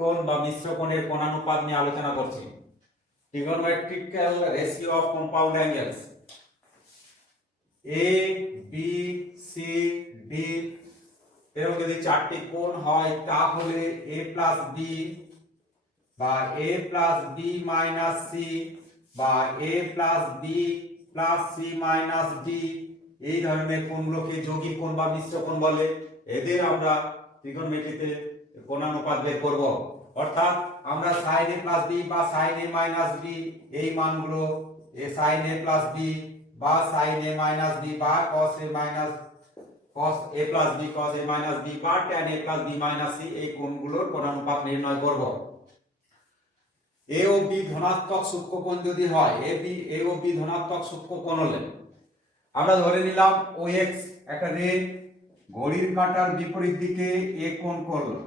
কোণ বা মিশ্র কোণের কোণানুপাত নিয়ে আলোচনা করছি। Trigonometrical ratio of compound angles A B C D এরকম যদি চারটি কোণ হয় তাহলে এ প্লাস বি বা A plus B minus C বা A plus B plus C minus D এই ধরনের কোণগুলোকে যৌগিক কোণ বা মিশ্র কোণ বলে। এদের আমরা ত্রিকোণমিতিতে কোণানুপাত বের করব। অর্থাৎ আমরা sin a প্লাস বি বা sin a মাইনাস বি এই মানগুলো sin a প্লাস বি বা sin a মাইনাস বি বা cos a minus cos a plus B cos a minus B বা tan a plus B minus C এই কোণগুলোর কোণানুপাত নির্ণয় করব। এ ও বি ধনাত্মক সূক্ষ্মকোণ যদি হয় এ ও বি ধনাত্মক সূক্ষ্মকোণ হলে আমরা ধরে নিলাম ও এক্স একটা রে ঘড়ির কাঁটার বিপরীত দিকে এ কোণ করলো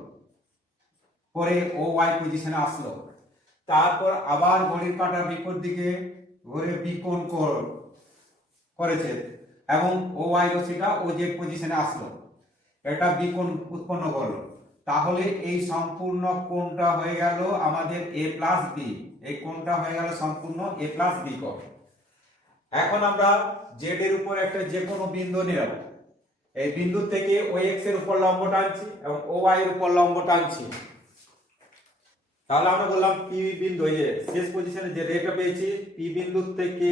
করে ও ওয়াই পজিশনে আসলো, তারপর আবার ঘড়ির কাঁটার বিপরীত দিকে ঘুরে বি কোণ করেছে এবং ও ওয়াই রশ্মিটা ও জেড পজিশনে আসলো, এটা বি কোণ উৎপন্ন করলো। তাহলে এই সম্পূর্ণ কোণটা হয়ে গেল আমাদের এ প্লাস বি, এই কোণটা হয়ে গেল সম্পূর্ণ এ প্লাস বি কোণ। এখন আমরা জেড এর উপর একটা যে কোনো বিন্দু নিলাম, এই বিন্দু থেকে ও এক্স এর উপর লম্ব টানছি এবং ও ওয়াই এর উপর লম্ব টানছি। তাহলে আমরা বললাম পি বিন্দু, এই যে শেষ পজিশনে যে রেটা পেয়েছি পি বিন্দু থেকে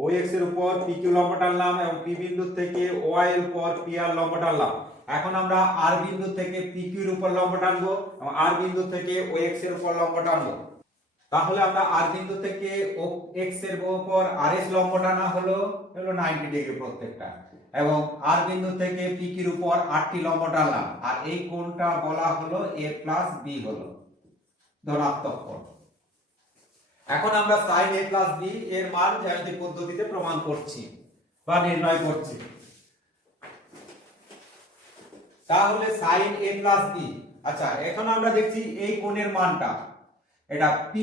ও এক্স এর উপর পি কিউ লম্ব টানলাম এবং পি বিন্দু থেকে ও ওয়াই এর উপর পি আর লম্ব টানলাম। এখন আমরা আর বিন্দু থেকে পি কিউ এর উপর লম্ব টানবো এবং আর বিন্দু থেকে ও এক্স এর উপর লম্ব টানবো। তাহলে আমরা আর বিন্দু থেকে ও এক্স এর উপর আর এস লম্ব টানা হলো 90 ডিগ্রি প্রত্যেকটা, এবং আর বিন্দু থেকে পি কিউর উপর 8টি লম্ব টানলাম, আর এই কোণটা বলা হলো এ প্লাস বি হলো ধনাত্মক কোণ। এখন আমরা sin a প্লাস b এর মান জ্যামিতিক পদ্ধতিতে প্রমাণ করছি বা নির্ণয় করছি। তাহলে sin a প্লাস b, আচ্ছা এখন আমরা দেখছি এই কোণের মানটা এটা p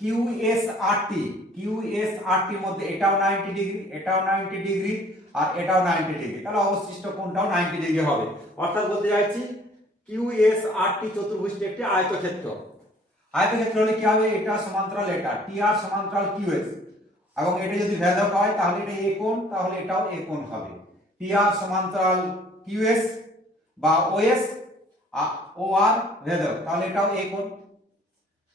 q s r t, q s r t মধ্যে এটাও 90 ডিগ্রি, এটাও 90 ডিগ্রি আর এটাও 90 ডিগ্রি, তাহলে অবশিষ্ট কোণটাও 90 ডিগ্রি হবে। অর্থাৎ বলতে যাচ্ছি q s r t চতুর্ভুজটি একটি আয়তক্ষেত্র। আয়তক্ষেত্র হলে কি হবে, এটা সমান্তরাল এটা টি আর সমান্তরাল কিউ এস, এবং এটা যদি ভেদক হয় তাহলে এটা এ কোণ, তাহলে এটাও এ কোণ হবে। টি আর সমান্তরাল কিউ এস বা ও এস ও আর ভেদক, তাহলে এটাও এ কোণ,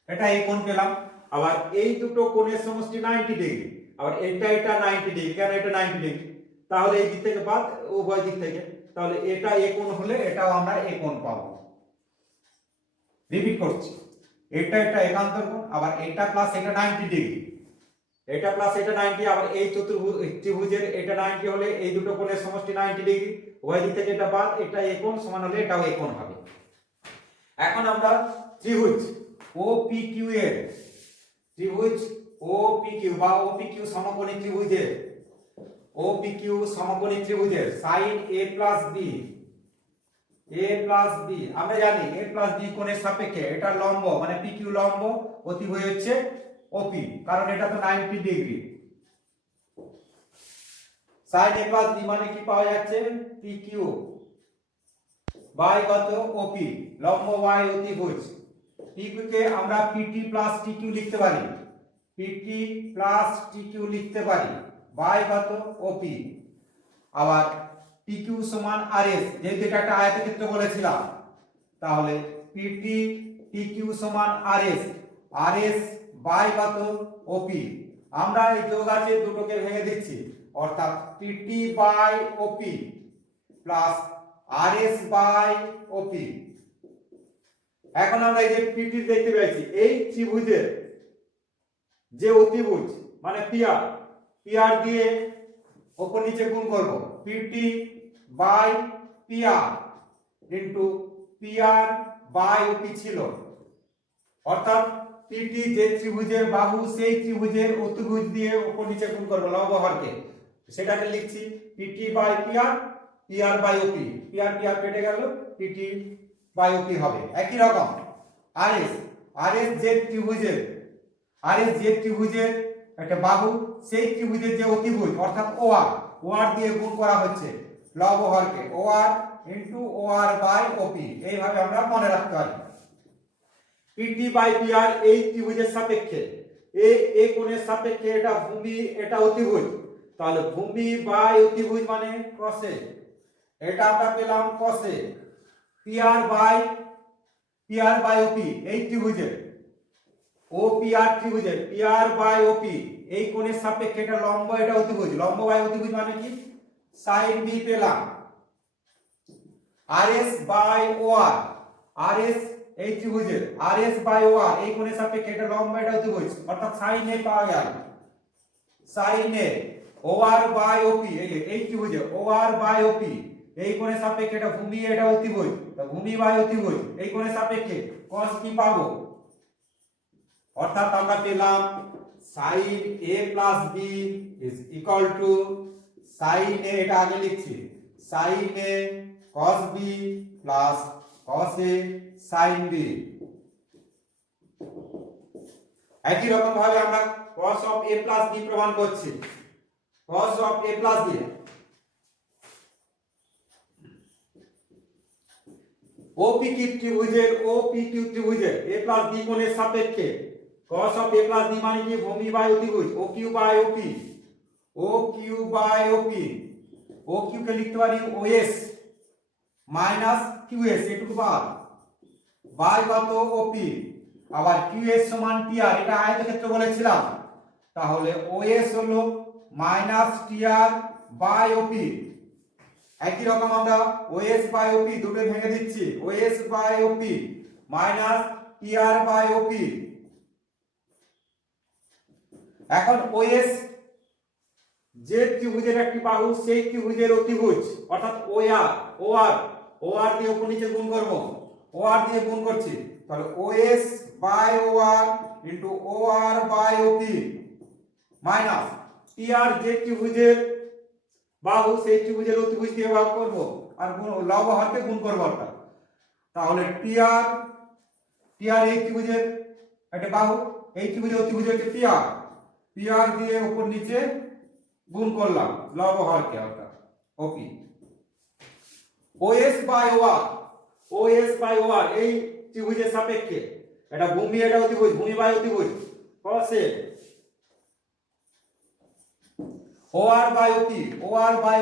এটা এ কোণ পেলাম। আবার এই দুটো কোণের সমষ্টি 90 ডিগ্রি, আবার এটা 90 ডিগ্রি, কেন এটা 90 ডিগ্রি, তাহলে এই দিক থেকে বাদ উভয় দিক থেকে, তাহলে এটা এ কোণ হলে এটাও আমরা এ কোণ পাবো। রিপিট করছি, এটা একান্তর কোণ, আবার এটা প্লাস এটা 90 ডিগ্রি, এটা প্লাস এটা 90, আবার এই চতুর্ভুজ ত্রিভুজের এটা 90 হলে এই দুটো কোণের সমষ্টি 90 ডিগ্রি, উভয় দিক থেকে এটা বাদ, এটা এ কোণ সমান হলে এটাও এ কোণ হবে। এখন আমরা ত্রিভুজ ও পি কিউ এর ত্রিভুজ ও পি কিউ বা ও পি কিউ সমকোণী ত্রিভুজের ও পি কিউ সমকোণী ত্রিভুজের sin a plus B, a plus B আমরা জানি a প্লাস বি কোণের সাপেক্ষে এটা লম্ব মানে পি কিউ লম্ব, অতিভুজ হচ্ছে ওপি, কারণ এটা তো 90 degree. sin a plus B মানে কি পাওয়া যাচ্ছে, পি কিউ বাই কত ওপি, লম্ব y অতিভুজ। পি কিউ কে আমরা পিটি প্লাস টি কিউ লিখতে পারি, পিটি প্লাস টি কিউ লিখতে পারি বাই কত ওপি। আবার পি কিউ সমান আর এস, যেহেতু এটা একটা আয়তক্ষেত্র বলেছিলাম, তাহলে পিটি টি কিউ সমান আর এস বাই কত ওপি। আমরা এই যোগ আছে দুটোকে ভেঙে দিচ্ছি, অর্থাৎ PT by OP plus RS by OP ওপি। এখন আমরা এই যে পিটি দেখতে পাচ্ছি এই ত্রিভুজের যে অতিভুজ মানে পিআর দিয়ে উপর নিচে গুণ করব, PT by PR into PR by OP ছিল, অর্থাৎ পিটি যে ত্রিভুজের বাহু সেই ত্রিভুজের অতিভুজ দিয়ে উপর নিচে গুণ করব লম্ব হরকে, সেটাকে লিখছি PT by PR, PR by OP, PR কেটে গেল, পিটি বাই ওপি হবে। একই রকম আরএস যে ত্রিভুজের একটা বাহু সেই ত্রিভুজের যে অতিভুজ অর্থাৎ ওআর দিয়ে গুণ করা হচ্ছে লব হরকে, ওআর ইনটু ওআর বাই ওপি, এইভাবে আমরা মনে রাখতে পারি। পিটি বাই পিআর এই ত্রিভুজের সাপেক্ষে এ কোণের সাপেক্ষে এটা ভূমি এটা অতিভুজ, তাহলে ভূমি বাই অতিভুজ মানে কসে, এটা আমরা পেলাম কসে। পিআর বাই ওপি এই ত্রিভুজের ও পিআর ত্রিভুজের পিআর বাই ওপি এই কোণের সাপেক্ষে এটা লম্ব এটা অতিভুজ, লম্ব বাই অতিভুজ মানে কি সাইন বি পেলাম। আরএস বাই ওআর আরএস এই ত্রিভুজের আরএস বাই ওআর এই কোণের সাপেক্ষে এটা লম্ব এটা অতিভুজ অর্থাৎ সাইন এ পাওয়া গেল। সাইন এ ওআর বাই ওপি এই ত্রিভুজের ওআর বাই ওপি এই কোণের সাপেক্ষে এটা ভূমি এটা অতিভুজ, তো ভূমি বাই অতিভুজ এই কোণের সাপেক্ষে cos কি পাবো, অর্থাৎ আমরা পেলাম sin a plus b is equal to sin a, এটা আগে লিখছি sin a cos b plus cos a sin b। একই রকম ভাবে আমরা cos of a plus b প্রমাণ করছি। cos of a plus b OP Q ত্রিভুজের a plus b কোণের সাপেক্ষে cos of a plus b মানে কি ভূমি বাই অতিভুজ OQ বাই OQ কে লিখতে পারি OS মাইনাস QS এটুকু বাদ বাই কত OP, আবার QS সমান TR এটা আয়তক্ষেত্র বলেছিলাম, তাহলে OS হলো মাইনাস TR বাই OP। একই রকম আমরা OS বাই OP দুটো ভেঙে দিচ্ছি OS by OP minus TR by OP। এখন OS যে ত্রিভুজের একটি বাহু সেই ত্রিভুজের অতিভুজ অর্থাৎ OR দিয়ে উপর নিচে গুণ করব, OR দিয়ে গুণ করছি, তাহলে OS by OR into OR by OP minus TR যে ত্রিভুজের বাহু সেই ত্রিভুজের অতিভুজ দিয়ে ভাগ করব আর লব হরকে গুণ করব অর্থাৎ, তাহলে TR এই ত্রিভুজের একটা বাহু এই ত্রিভুজের অতিভুজ হচ্ছে PR দিয়ে উপর নিচে গুণ করলাম লব হরকে অর্থাৎ OP। OS বাই OR এই ত্রিভুজের সাপেক্ষে এটা ভূমি এটা অতিভুজ ভূমি বাই অতিভুজ cos a OR by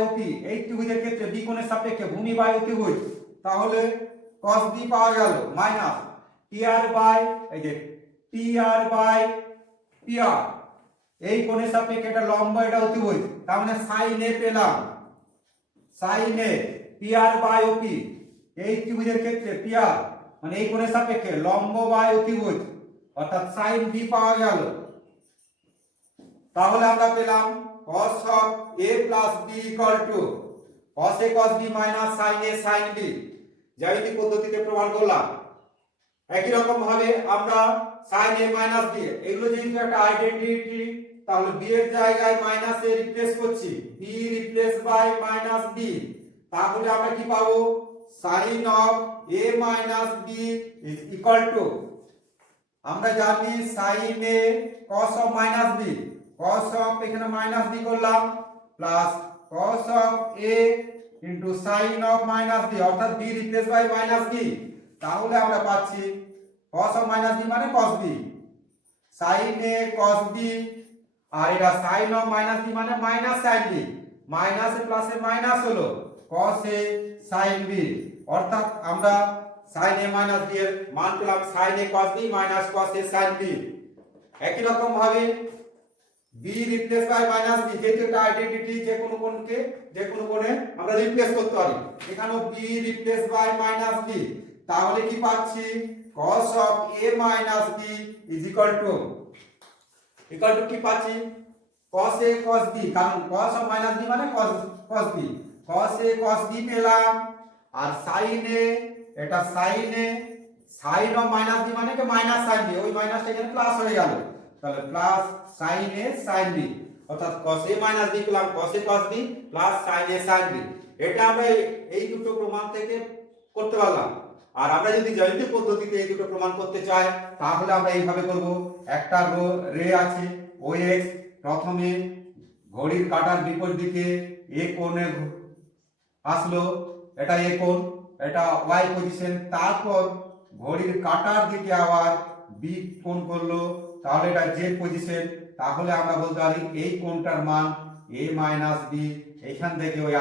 OP এই ত্রিভুজের ক্ষেত্রে বি কোণের সাপেক্ষে ভূমি বাই অতিভুজ, তাহলে cos b পাওয়া গেল মাইনাস TR বাই PR এই কোণের সাপেক্ষে এটা লম্ব এটা অতিভুজ, তার মানে sin a পেলাম sin a PR by OP এই ত্রিভুজের ক্ষেত্রে PR মানে এই কোণের সাপেক্ষে লম্ব বাই অতিভুজ অর্থাৎ sin b পাওয়া গেল। তাহলে আমরা পেলাম cos of a plus b equal to cos a cos b minus sin a sin b জ্যামিতিক পদ্ধতিতে প্রমাণ করলাম। একই রকম ভাবে আমরা sin a minus b এগুলো যেহেতু একটা আইডেন্টিটি, তাহলে b এর জায়গায় মাইনাস a রিপ্লেস করছি b replace by minus b, তাহলে আমরা কি পাবো sin of a minus b is equal to আমরা জানি sin a cos of minus b cos of এখানে মাইনাস b করলাম plus cos of a into sin of minus b অর্থাৎ b replace by minus b, তাহলে আমরা পাচ্ছি cos of minus b মানে cos b sin a cos b আর এটা sin of minus b মানে minus sin b minus এ প্লাসে minus হলো cos a sin b, অর্থাৎ আমরা sin a minus b এর মান পেলাম sin a cos b minus cos a sin b। একই রকম ভাবে b replace by minus b যেহেতু এটা আইডেন্টিটি যে কোনো কোণে আমরা রিপ্লেস করতে পারি, এখানেও b replace by minus b, তাহলে কি পাচ্ছি cos of a minus b is equal to কি পাচ্ছি cos a cos b, কারণ cos of minus b মানে cos b cos a cos b পেলাম আর sin a এটা sin a sin of minus b মানে কি মাইনাস sin b ওই মাইনাসটা এখানে প্লাস হয়ে গেল, তাহলে plus sin a sin b অর্থাৎ cos a minus b পেলাম cos a cos b plus sin a sin b। এটা আমরা এই দুটো প্রমাণ থেকে করতে পারলাম। আর আমরা যদি জ্যামিতিক পদ্ধতিতে এই দুটো প্রমাণ করতে চাই তাহলে আমরা এইভাবে করব, একটা রে আছে OX প্রথমে ঘড়ির কাঁটার বিপরীত দিকে a কোণে আসলো, এটা a কোণ এটা y পজিশন, তারপর ঘড়ির কাঁটার দিকে আবার বি কোণ করলো, তাহলে এটা জেড পজিশন। তাহলে আমরা বলতে পারি এই কোণটার মান a মাইনাস বি। এইখান থেকে ওই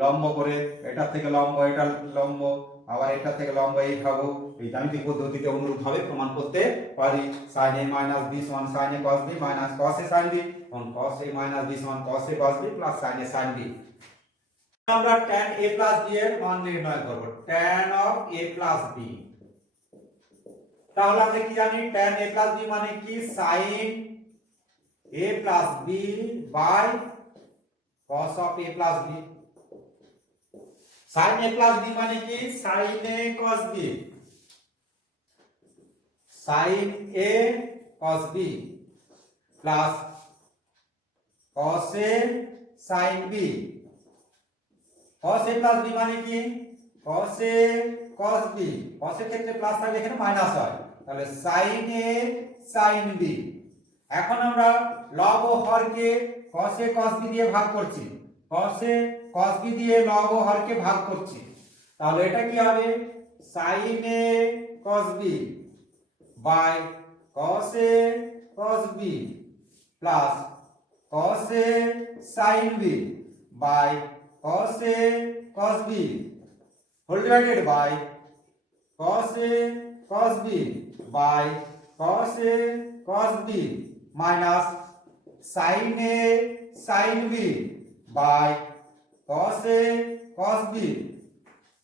লম্ব করে এটা থেকে লম্ব, এটা লম্ব, আবার এটা থেকে লম্ব, এইভাবে এই জ্যামিতিক পদ্ধতিতে অনুরূপভাবে প্রমাণ করতে পারি। sin a মাইনাস b সমান sin a cos b minus cos a sin b, এবং cos a মাইনাস b সমান cos a cos b plus sin a sin b। আমরা tan a প্লাস b এর মান নির্ণয় করব, tan of a plus b। তাহলে আমরা কি জানি, tan a প্লাস b মানে কি, sin a plus b by cos of a plus b। sin a plus b মানে কি, sin a cos b, sin a cos b plus cos a sin b। cos a plus b মানে কি, cos a cos b, cos এর ক্ষেত্রে plus থাকলে এখানে minus হয়, তাহলে sin a sin b। এখন আমরা লব ও হরকে cos a cos b দিয়ে ভাগ করছি, cos a cos b দিয়ে লব ও হরকে ভাগ করছি, তাহলে এটা কি হবে, sin a cos b by cos a cos b plus cos a sin b by cos a cos b whole divided by cos a cos b by cos a cos b minus sin a sin b by cos a cos b।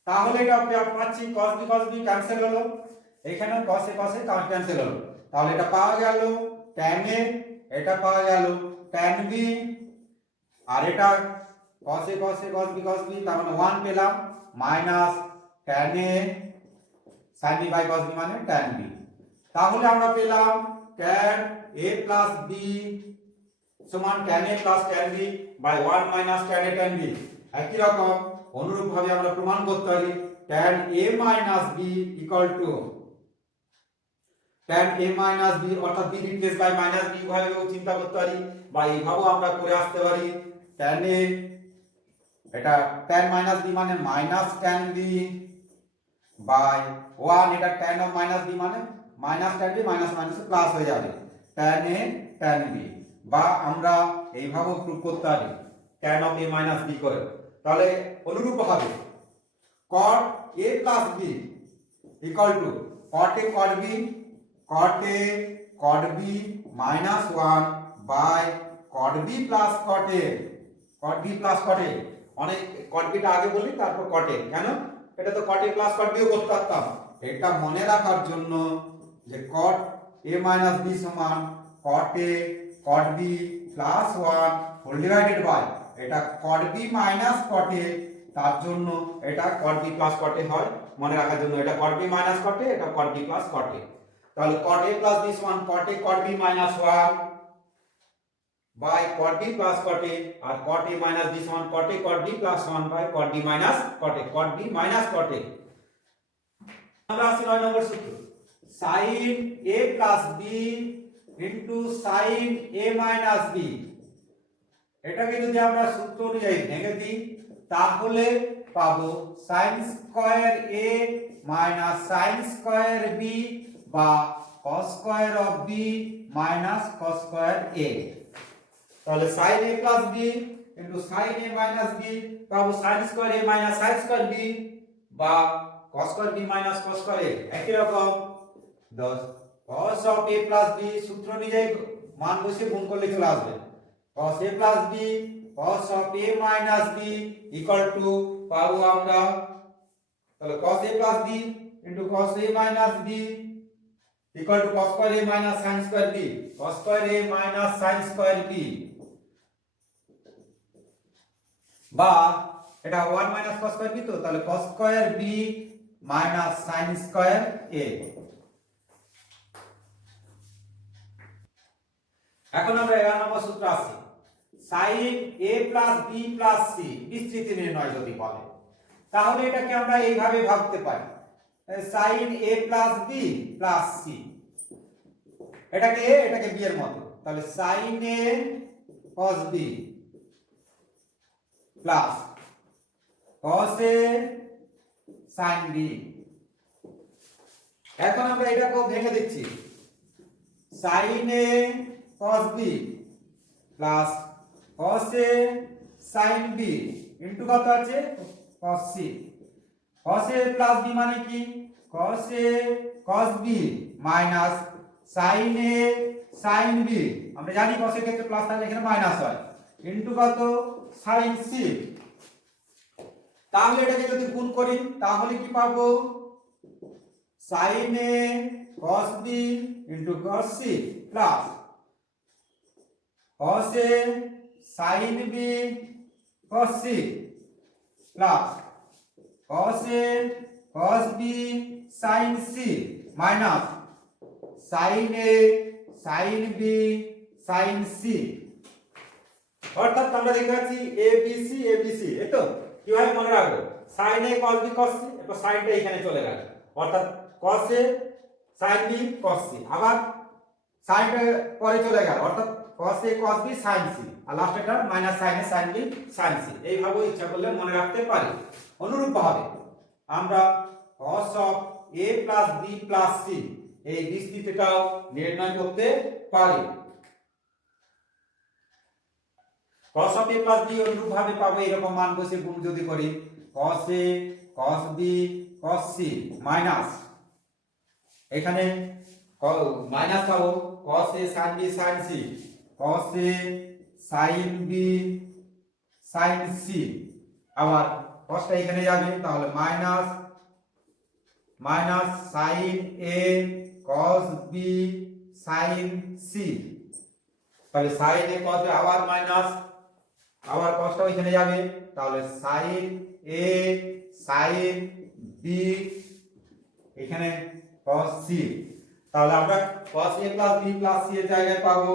তাহলে এটা পাচ্ছি cos b cos b cancel হলো, এখানেও cos a cos a cancel হলো, তাহলে এটা পাওয়া গেল tan a, এটা পাওয়া গেল tan b, আর এটা cos a cos a cos b cos b, তার মানে 1 পেলাম, minus tan a sin b by cos b মানে tan b। তাহলে আমরা পেলাম tan a প্লাস b সমান tan a plus tan b by 1 minus tan a tan b। একই রকম অনুরূপভাবে আমরা প্রমাণ করতে পারি tan a minus b equal to tan a minus b, অর্থাৎ b replace by minus b ভাবেও চিন্তা করতে পারি, বা এইভাবেও আমরা করে আসতে পারি tan a, এটা tan মাইনাস b মানে মাইনাস tan b বাই 1, এটা tan অফ মাইনাস b মানে minus tan b, minus minus plus হয়ে যাবে tan a tan b, বা আমরা এইভাবেও প্রুফ করতে পারি tan of a minus b করে। তাহলে অনুরূপভাবে cot a plus b equal to cot a cot b, cot a cot b minus 1 by cot b plus cot a, cot b plus cot a। অনেক cot b টা আগে বলি তারপর cot a, কেন, এটা তো cot a plus cot b ও করতে পারতাম। এটা মনে রাখার জন্য যে cot a মাইনাস b সমান cot a cot b plus 1 whole divided by এটা cot b minus cot a, তার জন্য এটা cot b plus cot a হয়, মনে রাখার জন্য এটা cot b minus cot a, এটা cot b plus cot a। তাহলে cot a প্লাস b সমান cot a cot b minus 1 by cot b plus cot a, আর cot a মাইনাস b সমান cot a cot b plus 1 by cot b minus cot a, cot b minus cot a। আমরা আসি 9 number সূত্র, sin a plus b into sin a minus b। এটাকে যদি আমরা সূত্র অনুযায়ী ভেঙে দিই তাহলে পাবো sin square a minus sin square b বা cos square of b minus cos square a। তাহলে sin a plus b into sin a minus b পাবো sin square a minus sin square b বা cos square b minus cos square a। একই রকম 10 cos of a plus b সূত্র অনুযায়ী মান বসে গুণ করলে চলে আসবে cos a plus b cos of a minus b equal two পাবো আমরা, তাহলে cos a plus b into cos a minus b equal to cos square a minus sin square b, cos square a minus sin square b, বা এটা 1 minus cos square b, তো তাহলে cos square b minus sin square a। এখন আমরা 11 নম্বর সূত্র আসি, sin a plus b plus c বিস্তৃতি নির্ণয় যদি বলে তাহলে এটাকে আমরা এইভাবে ভাবতে পারি sin a plus b plus c, এটাকে a এটাকে b এর মতো, তাহলে sin a cos b plus cos a sin b এখন আমরা এটাকে ভেঙে দিচ্ছি, sin a cos b plus cos a sin b into কত আছে cos c। cos a plus b মানে কি cos a cos b minus sin a sin b, আমরা জানি cos এর ক্ষেত্রে প্লাস থাকলে এখানে মাইনাস হয়, ইনটু কত sin c। তাহলে এটাকে যদি গুণ করি তাহলে কি পাবো sin a cos b into cos c plus cos a sin b cos c plus cos a cos b sin c minus sin a sin b sin c। অর্থাৎ আমরা দেখতে পাচ্ছি a b c a b c, এই তো কিভাবে মনে রাখবো sin a cos b cos c, এরপর সাইনটা এখানে চলে গেল, অর্থাৎ cos a sin b cos c, আবার সাইনটা পরে চলে গেল, অর্থাৎ cos a cos b sin c, R last এটা minus sin a sin b sin c। এইভাবে ইচ্ছা করলে মনে রাখতে পারি। অনুরূপভাবে আমরা cos of a plus b plus c এই বিস্তৃতিটাও নির্ণয় করতে পারি। cos of a plus b অনুরূপভাবে পাবো এরকম মান বসে গুণ যদি করি cos a cos b cos c minus এখানে মাইনাস পাবো cos a sin b sin c cos a sin b sin c, আবার cosটা এখানে যাবে তাহলে minus minus sin a cos b sin c, তাহলে sin a cos b আবার minus, আবার cosটা এখানে যাবে তাহলে sin a sin b এখানে cos c। তাহলে আমরা cos a plus b plus c এর জায়গায় পাবো,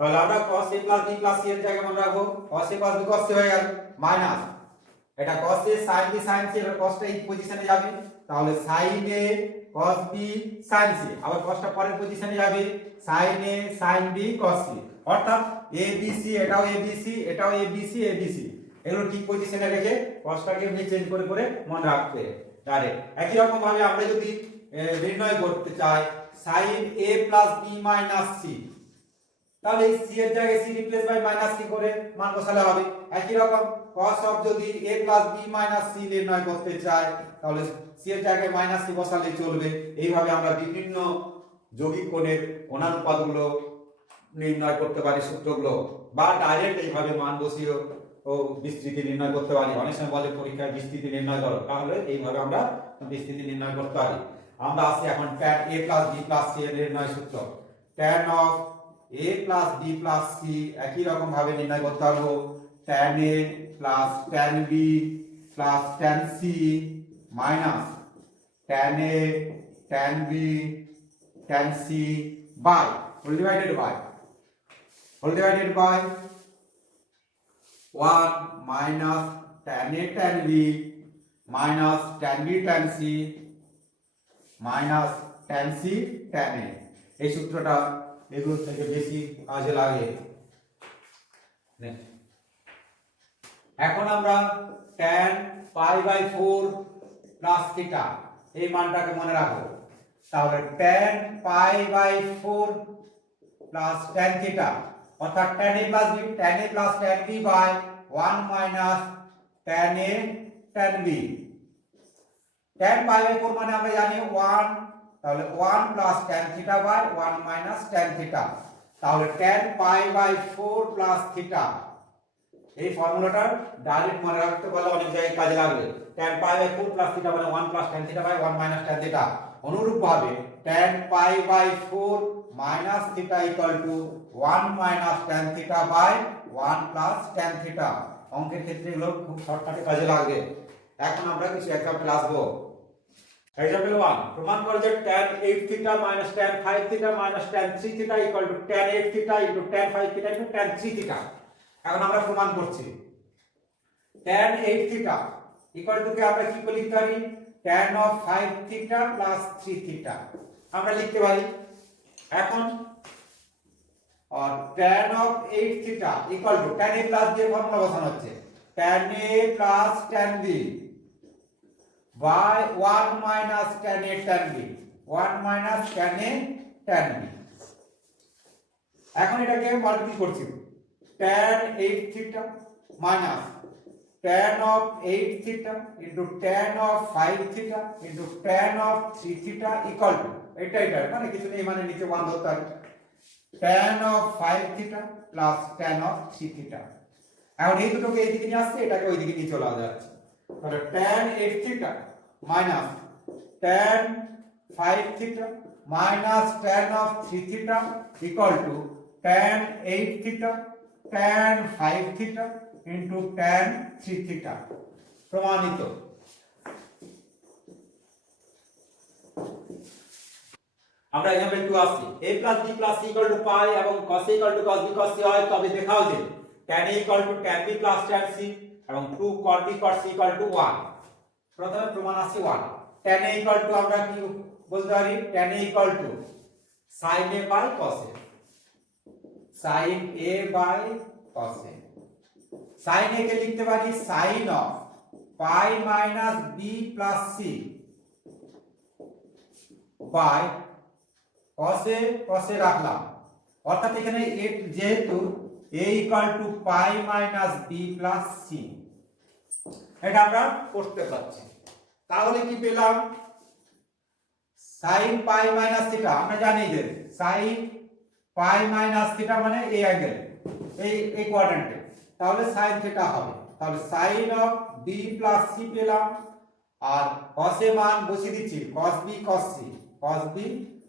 তাহলে আমরা cos a plus b plus c এর জায়গায় মনে রাখবো cos a cos b cos c হয়ে গেল মাইনাস এটা cos a sin b sin c, এর cosটা এই পজিশনে যাবে তাহলে sin a cos b sin c, আবার cosটা পরের পজিশনে যাবে sin a sin b cos c, অর্থাৎ a b c এটাও a b c এটাও a b c a b c, এগুলো ঠিক পজিশনে রেখে cosটাকে এমনি চেঞ্জ করে করে মনে রাখতে পারে। একই রকম ভাবে আমরা যদি নির্ণয় করতে চাই sin a plus b minus c, তাহলে এই c এর জায়গায় c replace by minus c করে মান বসালে হবে। একই রকম cos of যদি a plus b minus c নির্ণয় করতে চাই তাহলে c এর জায়গায় মাইনাস c বসালে চলবে। এইভাবে আমরা বিভিন্ন যৌগিক কোণের কোণানুপাতগুলো নির্ণয় করতে পারি সূত্রগুলো, বা ডাইরেক্ট এইভাবে মান বসিয়ে ও বিস্তৃতি নির্ণয় করতে পারি। অনেক সময় বলে পরীক্ষায় বিস্তৃতি নির্ণয় করো, তাহলে এইভাবে আমরা বিস্তৃতি নির্ণয় করতে পারি। আমরা আসি এখন tan a plus b plus c এর নির্ণয় সূত্র। tan of a plus b plus c একই রকম ভাবে নির্ণয় করতে পারবো tan a plus tan b plus tan c minus tan a tan b tan c by whole divided by 1 minus tan a tan b minus tan b tan c minus tan c tan a। এই সূত্রটা এগুলো থেকে বেশি কাজে লাগে। এখন আমরা tan pi by 4 plus theta এই মানটাকে মনে রাখবো, তাহলে tan pi by 4 plus tan theta অর্থাৎ tan a plus b tan b by 1 minus tan a tan b। tan pi by 4 মানে আমরা জানি 1, তাহলে 1 plus tan theta by 1 minus tan theta, তাহলে tan pi by 4 plus theta এই ফর্মুলাটা direct মনে রাখতে পারলে অনেক জায়গায় কাজে লাগবে। tan pi by 4 plus theta মানে 1 plus tan theta by 1 minus tan theta। অনুরূপভাবে tan pi by 4 minus theta equal to 1 minus tan theta by 1 plus tan theta। অঙ্কের ক্ষেত্রে এগুলো খুব শর্টকাটে কাজে লাগবে। এখন আমরা কিছু এক্সাম্পল আসবো। Example 1, প্রমাণ করো যে tan 8 theta minus tan 5 theta minus tan 3 theta equal to tan 8 theta into tan 5 theta into tan 3 theta। এখন আমরা প্রমাণ করছি tan 8 theta equal to কে আমরা কি করে লিখতে পারি tan of 5 theta plus 3 theta আমরা লিখতে পারি। এখন और tan of 8 theta equal to tan a plus b formula বসানো হচ্ছে tan a plus tan b by 1 minus tan a tan b, 1 minus tan a tan b। এখন এটাকে multiply করছি, tan 8 theta minus tan of 8 theta into tan of 5 theta into tan of 3 theta equal to এটা মানে কিছু নেই, মানে নিচে 1 ধরতে হবে, tan of 5 theta plus tan of 3 theta। এখন এই দুটোকে এইদিকে নিয়ে আসছে, এটাকে ওইদিকে নিয়ে চলে যাচ্ছে, তাহলে tan 8 theta minus tan 5 theta minus tan of 3 theta equal to tan 8 theta tan 5 theta into tan 3 theta প্রমাণিত। আমরা एग्जांपल 2 আসছি, a + b + c = পাই এবং cos a = cos b cos c হয়, তবে দেখাও যে tan a = tan b + tan c এবং 2 cot b cot c = 1। প্রথমে প্রমাণ আসছে 1। tan a = আমরা কি বলতে পারি, tan a = sin a / cos a, sin a / cos a। sin a কে লিখতে পারি sin of pi minus b plus c by cos a রাখলাম, অর্থাৎ এখানে a যেহেতু a = pi minus b plus c, এটা আমরা করতে পারছি। তাহলে কি পেলাম, sin pi minus theta আমরা জানি যে sin pi minus theta মানে এই অ্যাঙ্গেল, এই কোয়াড্রেন্টে, তাহলে sin theta হবে, তাহলে sin of b plus c পেলাম, আর cos a মান বসিয়ে দিচ্ছি cos b cos c, cos b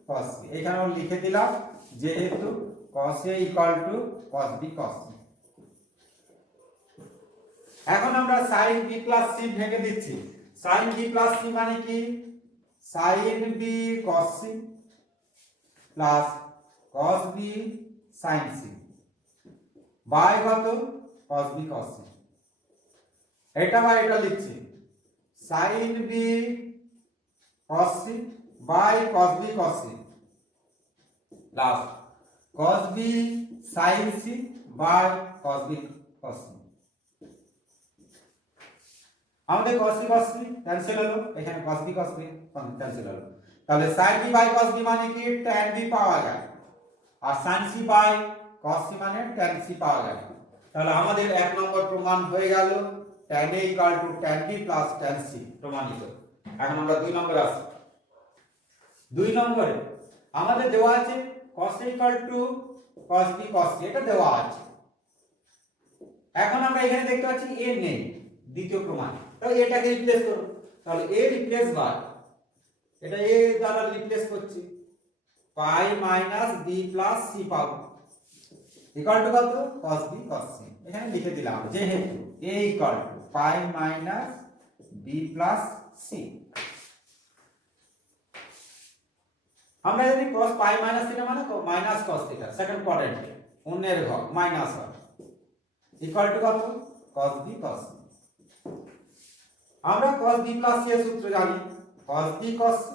cos c, এখানেও লিখে দিলাম যেহেতু cos a = cos b cos c। এখন আমরা sin b plus c ভেঙে দিচ্ছি, sin b plus c মানে কি, sin b cos c plus cos b sin c by কত cos b cos c। এটা বা এটা লিখছি sin b cos c by cos b cos c plus cos b sin c by cos b cos c। আমাদের cos b cos c cancel হলো, এখানে cos b cos c cancel হলো, তাহলে sin b by cos b মানে কি tan b পাওয়া যায়, আর sin c by cos c মানে tan c পাওয়া যায়। তাহলে আমাদের এক নম্বর প্রমাণ হয়ে গেল tan a = tan b plus tan c প্রমাণিত। এখন আমরা 2 নম্বরে আসি। 2 নম্বরে আমাদের দেওয়া আছে cos a = cos b cos c, এটা দেওয়া আছে। এখন আমরা এখানে দেখতে পাচ্ছি a নেই, দ্বিতীয় প্রমাণ, তাহলে এটাকে রিপ্লেস করব, তাহলে a রিপ্লেস বাই এটা a দ্বারা রিপ্লেস করছি, pi minus b plus c পাবো ইকুয়াল টু কত cos b cos c। এখানে লিখে দিলাম যেহেতু a = pi minus b plus c। আমরা জানি cos pi minus theta মানে মাইনাস cos theta, সেকেন্ড কোয়াড্রেন্টে অন্যের ঘর মাইনাস হয়, ইকুয়াল টু কত cos b cos c। আমরা cos b plus c এর সূত্র জানি, cos b cos c,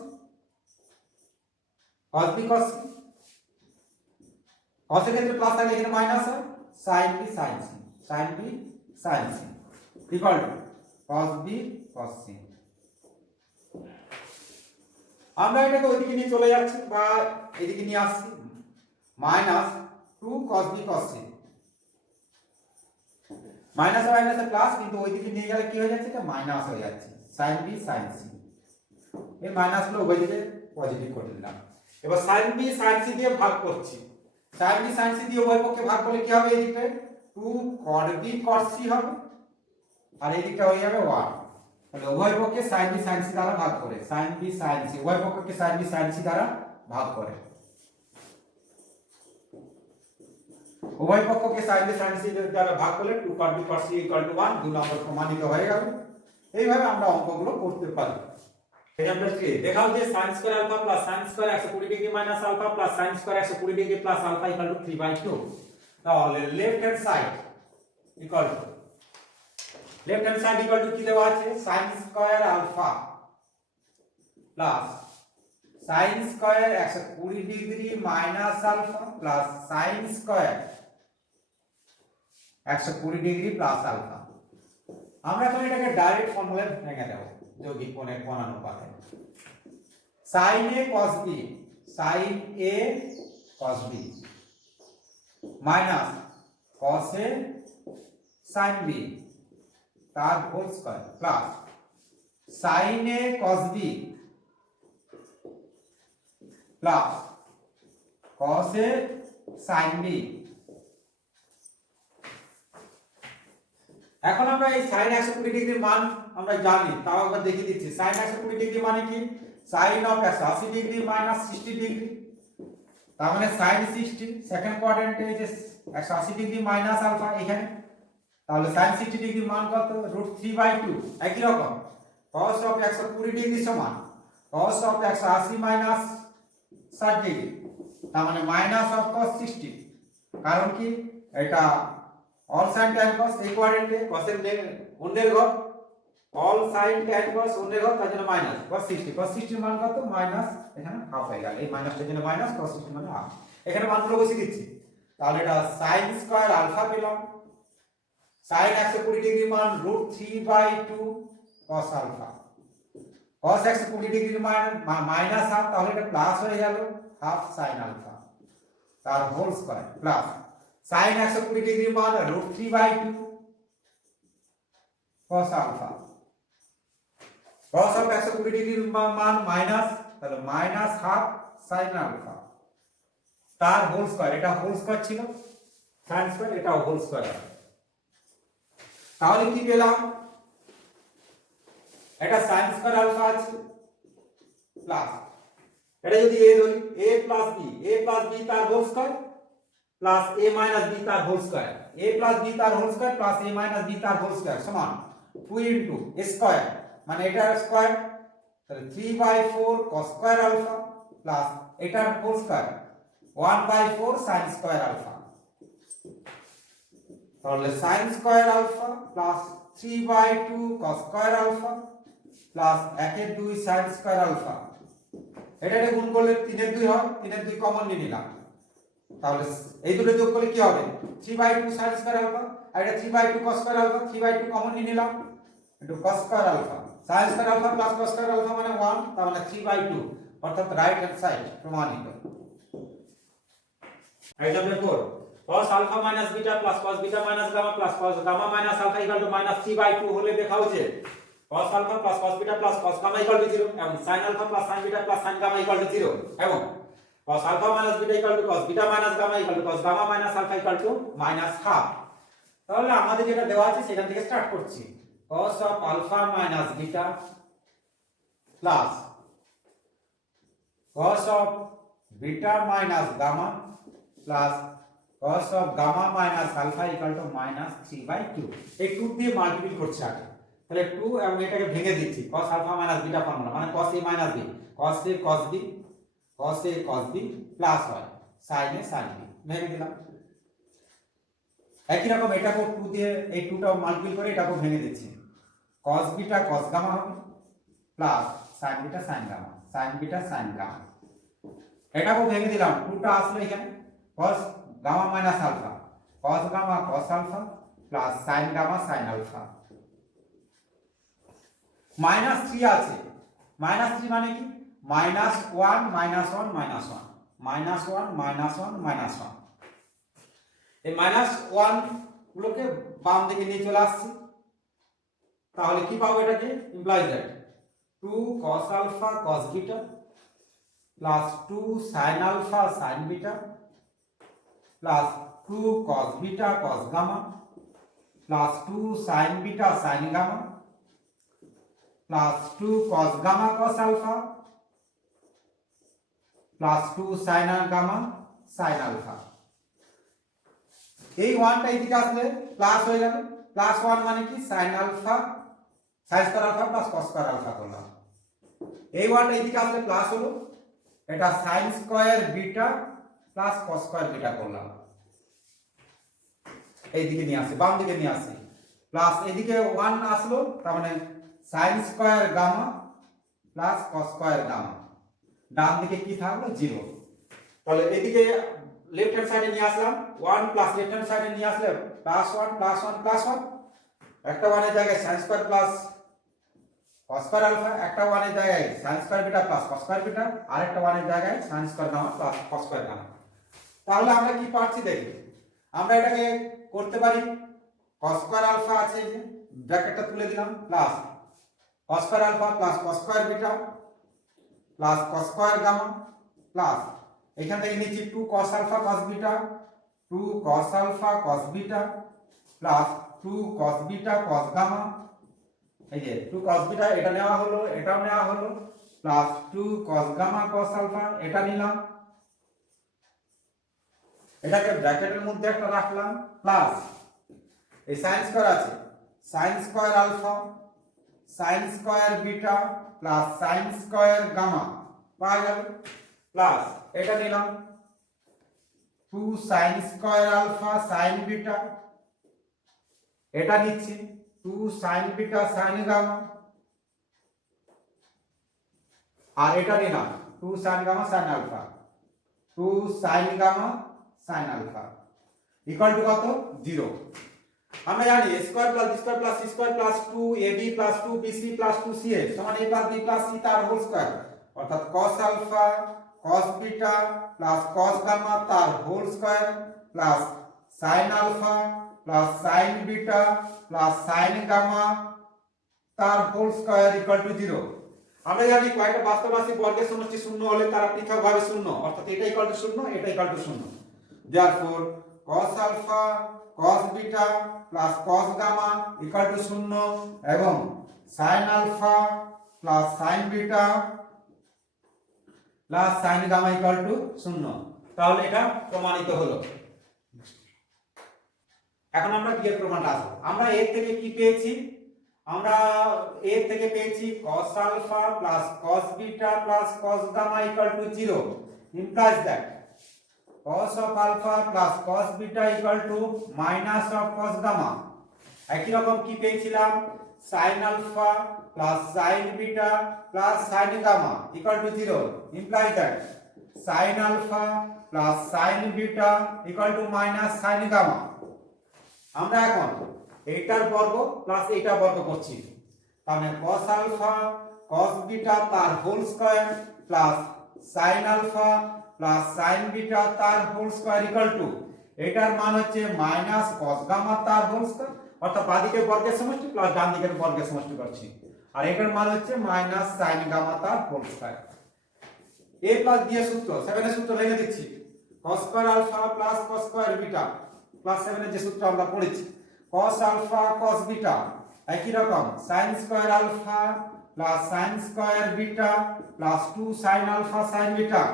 cos b cos c, cos এর ক্ষেত্রে প্লাস থাকলে এখানে মাইনাস হয়, sin b sin c, sin b sin c equal to cos b cos c। আমরা এটাকে ওইদিকে নিয়ে চলে যাচ্ছি বা এদিকে নিয়ে আসছি, minus 2 cos b cos c, minus minus plus, কিন্তু ওইদিকে নিয়ে গেলে কি হয়ে যাচ্ছে, এটা মাইনাস হয়ে যাচ্ছে, sin b sin c। এই মাইনাস গুলো ওই দিকে পজিটিভ করে দিলাম। এবার sin b sin c দিয়ে ভাগ করছি, sin b sin c দিয়ে উভয় পক্ষে ভাগ করলে কি হবে, এই দিকে 2 cot b cot c হবে, আর এই দিকটা হয়ে যাবে 1। তাহলে উভয় পক্ষে sin b sin c দ্বারা ভাগ করে, sin b sin c উভয় পক্ষকে sin b sin c দ্বারা ভাগ করে, উভয় পক্ষকে sin b sin c দ্বারা ভাগ করলে 2 cot b cot c = 1, 2 নম্বর প্রমাণিত হয়ে গেল। এইভাবে আমরা অঙ্কগুলো করতে পারি। एग्जांपल 3 দেখাও যে sin square alpha plus sin square 120 degree minus alpha plus sin square 120 degree plus alpha equal to 3/2। তাহলে left hand side equal to, left hand side equal to কি দেওয়া আছে, sin square alpha plus sin square 120 degree minus alpha plus sin square 120 degree plus alpha. আমরা এখন এটাকে direct ফর্মুলায় ভেঙে দেব। যৌগিক কোণের কোণানুপাতে। sin a cos b, sin a cos b minus cos a sin b তার whole square plus sin a cos b plus cos a sin b। এখন আমরা এই sin 120 ডিগ্রির মান আমরা জানি, তাও একবার দেখিয়ে দিচ্ছি। sin 120 ডিগ্রি মানে কি? sin of 180 degree minus 60 degree, তার মানে sin 60 সেকেন্ড কোয়াড্রেন্টে যে 180 ডিগ্রি মাইনাস আলফা এখানে, তাহলে sin 60 ডিগ্রি মান কত? √3/2। একই রকম cos of 120 ডিগ্রি সমান cos of 180 মাইনাস 60 ডিগ্রি, তার মানে মাইনাস অফ cos 60। কারণ কি? এটা all sin tan cos এই কোয়াড্রেন্টে cos এর অন্যের ঘর, all sin tan cos অন্যের ঘর, তার জন্য মাইনাস cos 60। cos 60 মান কত? মাইনাস, এখানে হাফ হয়ে গেল, এই মাইনাসটার জন্য মাইনাস, cos 60 মানে হাফ। এখানে মানগুলো বসিয়ে দিচ্ছি, তাহলে এটা sin স্কয়ার আলফা পেলাম। sin 120 ডিগ্রি মান √3/2 cos আলফা, cos 120 ডিগ্রি মান মাইনাস হাফ, তাহলে এটা প্লাস হয়ে গেল হাফ sin আলফা তার whole square plus sin 120 degree মান √3/2 cos আলফা, cos অফ 120 ডিগ্রির মান মাইনাস, তাহলে মাইনাস হাফ sin আলফা তার হোল স্কয়ার। এটা হোল স্কয়ার ছিল sin স্কয়ার, এটাও হোল স্কয়ার। তাহলে কি পেলাম? এটা sin স্কয়ার আলফা আছে প্লাস এটা যদি a ধরি a প্লাস b তার whole square plus a minus b তার whole square, a plus b তার whole square plus a minus b তার হোল স্কয়ার সমান 2 ইনটু স্কয়ার, মানে এটার স্কয়ার, তাহলে 3/4 cos স্কয়ার আলফা প্লাস এটার whole square 1/4 sin square alpha. তাহলে sin square alpha plus 3/2 cos square alpha plus 1/2 sin square alpha. এটাকে গুণ করলে 3/2 হয়, 3/2 কমন নিয়ে নিলাম, তাহলে এই দুটো যোগ করলে কি হবে? 3/2 sin স্কয়ার আলফা, আর এটা 3/2 cos স্কয়ার আলফা, 3/2 কমন নিয়ে নিলাম into cos square alpha. sin square alpha plus cos square alpha মানে 1, তার মানে 3/2, অর্থাৎ রাইট হ্যান্ড সাইড প্রমাণিত। Example 4 cos alpha minus beta plus cos beta minus gamma plus cos gamma minus alpha equal to -3/2 হলে দেখা হচ্ছে cos alpha plus cos beta plus cos gamma equal to 0 এবং sin alpha plus sin beta plus sin gamma equal to 0 এবং cos alpha minus beta equal to cos beta minus gamma equal to cos gamma minus alpha equal to -1/2। তাহলে আমাদের যেটা দেওয়া আছে সেখান থেকে start করছি। cos of alpha minus beta plus cos of beta minus gamma plus cos of gamma minus alpha equal to -3/2। এই 2 দিয়ে মাল্টিপ্লাই করছি আগে, তাহলে 2 এবং এটাকে ভেঙে দিচ্ছি। cos alpha minus beta formula মানে cos a minus b, cos a cos b, cos a cos b plus হয় sin a sin b, ভেঙে দিলাম। একই রকম এটাকেও 2 দিয়ে এই 2টাও মাল্টিপ্লাই করে এটাকেও ভেঙে দিচ্ছি, cos বিটা cos গামা হবে plus sin beta sin gamma, sin beta sin gamma. এটাকেও ভেঙে দিলাম, 2টা আসলো এখানে cos gamma minus alpha, cos gamma cos alpha plus sin gamma sin alpha. -3 আছে, -3 মানে কি? -1 -1 -1 -1 -1 -1। এই -1 গুলোকে বাম দিকে নিয়ে চলে আসছি, তাহলে কি পাবো? এটাকে implies that 2 cos alpha cos beta plus 2 sin alpha sin beta plus 2 cos beta cos gamma plus 2 sin beta sin gamma plus 2 cos gamma cos alpha plus 2 sin gamma sin alpha. এই 1টা এদিকে আসলে plus হয়ে গেল, plus 1 মানে কি? sin alpha sin square alpha plus cos square alpha করলাম। এই 1টা এদিকে আসলে প্লাস হলো, এটা sin square beta plus cos square beta করলাম। এই দিকে নিয়ে আসি, বাম দিকে নিয়ে আসি, প্লাস এদিকে 1 আসলো, তার মানে sin square gamma plus cos square gamma. ডান দিকে কি থাকলো? 0। তাহলে এদিকে লেফট হ্যান্ড সাইডে নিয়ে আসলাম 1 প্লাস লেফট হ্যান্ড সাইডে নিয়ে আসলে +1 +1 +1, একটা 1 এর জায়গায় sin square plus cos square alpha একটা 1 এর জায়গায় sin square beta plus cos square beta, আর একটা 1 এর জায়গায় sin square gamma plus cos square gamma. তাহলে আমরা কি পাচ্ছি দেখি, আমরা এটাকে করতে পারি cos স্কয়ার আলফা আছে, যে ব্র্যাকেটটা তুলে দিলাম, plus cos square alpha plus cos square beta plus cos square gamma plus এখান থেকে নিচ্ছি 2 cos alpha cos beta, 2 cos alpha cos beta plus 2 cos beta cos gamma. এই যে 2 cos বিটা এটা নেওয়া হলো, এটাও নেওয়া হলো, plus 2 cos gamma cos alpha এটা নিলাম, এটাকে ব্র্যাকেটের মধ্যে একটা রাখলাম, প্লাস এই sin স্কয়ার আছে, sin square alpha sin square beta plus sin square gamma পাওয়া গেল, প্লাস এটা নিলাম 2 sin square alpha sin beta, এটা নিচ্ছি 2 sin বিটা sin গামা, আর এটা নিলাম 2 sin gamma sin alpha, 2 sin gamma sin alpha equal to কত 0। আমরা জানি a square plus b square plus c square plus 2ab plus 2bc plus 2ca সমান a plus b plus c তার whole square, অর্থাৎ cos alpha cos beta plus cos gamma তার whole square plus sin alpha plus sin beta plus sin gamma তার whole square equal to 0। আমরা জানি কয়টা বাস্তব রাশি বর্গের সমষ্টি শূন্য হলে তারা পৃথকভাবে শূন্য, অর্থাৎ এটা ইকুয়াল টু শূন্য, এটা ইকুয়াল টু শূন্য। therefore cos alpha cos beta plus cos gamma equal to শূন্য এবং sin alpha plus sin beta plus sin gamma equal to শূন্য। তাহলে এটা প্রমাণিত হলো। এখন আমরা কি এর প্রমাণটা আসবে, আমরা এর থেকে কি পেয়েছি, আমরা এর থেকে পেয়েছি cos alpha plus cos beta plus cos gamma equal to 0 implies that cos of alpha plus cos beta equal to minus of cos gamma। একই রকম কি পেয়েছিলাম sin alpha plus sin beta plus sin gamma equal to 0 implies that sin alpha plus sin beta equal to minus sin gamma। আমরা এখন এইটার বর্গ plus এইটার বর্গ করছি, তাহলে cos alpha cos beta তার whole square plus sin alpha plus sin beta তার হোল স্কয়ার ইকুয়াল টু এটার মান হচ্ছে মাইনাস cos গামা তার হোল স্কয়ার, অর্থাৎ বাঁদিকের বর্গের সমষ্টি প্লাস ডান দিকের বর্গের সমষ্টি করছি, আর এটার মান হচ্ছে মাইনাস sin গামা তার whole square. a plus b এর সূত্র 7 এর সূত্র লিখে দিচ্ছি, cos square alpha plus cos square beta plus 7 এর যে সূত্র আমরা পড়েছি cos আলফা cos বিটা একই রকম sin square alpha plus sin square beta plus 2 sin alpha sin beta,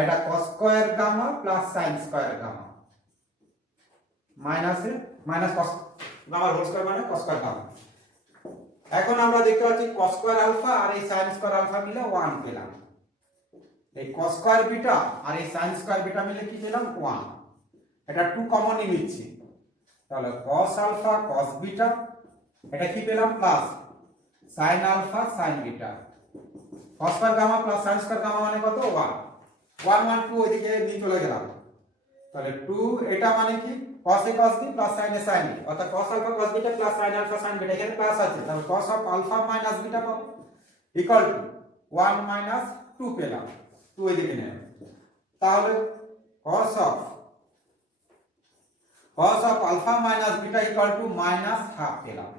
এটা cos square gamma plus sin square gamma minus cos গামার whole square মানে cos স্কয়ার গামা। এখন আমরা দেখতে পাচ্ছি cos স্কয়ার আলফা আর এই sin স্কয়ার আলফা মিলে 1 পেলাম, এই cos স্কয়ার বিটা আর এই sin স্কয়ার বিটা মিলে কি পেলাম 1, এটা 2 কমনই নিচ্ছি, তাহলে cos আলফা cos বিটা এটা কি পেলাম plus sin alpha sin beta, cos square gamma plus sin square gamma মানে কত 1, 1 1 2 ওইদিকে নিয়ে চলে গেলাম, তাহলে 2 এটা মানে কি cos a cos b plus sin a sin b, অর্থাৎ cos alpha cos beta plus sin alpha sin beta এখানে প্লাস আছে, তাহলে cos of alpha minus beta পাবো ইকুয়াল টু 1 মাইনাস 2 পেলাম, 2 ওইদিকে নেব, তাহলে cos of alpha minus beta equal to minus half পেলাম।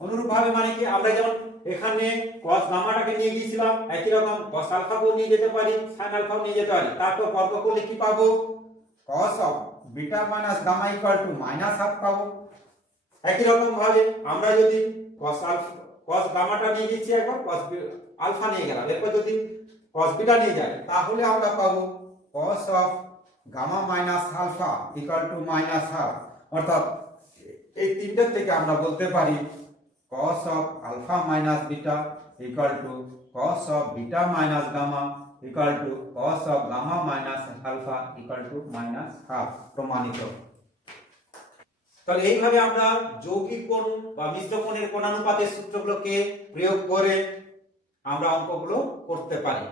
অনুরূপভাবে মানে কি আমরা যেমন এখানে cos গামাটাকে নিয়ে গিয়েছিলাম, একই রকম cos আলফাকেও নিয়ে যেতে পারি, sin আলফাও নিয়ে যেতে পারি, তারপর বর্গ করলে কি পাবো cos of beta minus gamma equal to minus half পাবো। একই রকম ভাবে আমরা যদি cos গামাটা নিয়ে গেছি, একবার cos আলফা নিয়ে গেলাম, এরপর যদি cos বিটা নিয়ে যাই তাহলে আমরা পাবো cos of gamma minus alpha equal to minus half, অর্থাৎ এই তিনটার থেকে আমরা বলতে পারি cos of alpha minus beta equal to cos of beta minus gamma equal to cos of gamma minus alpha equal to minus half, প্রমাণিত। তাহলে এইভাবে আমরা যৌগিক কোণ বা মিশ্র কোণের কোণানুপাতের সূত্রগুলোকে প্রয়োগ করে আমরা অঙ্কগুলো করতে পারি।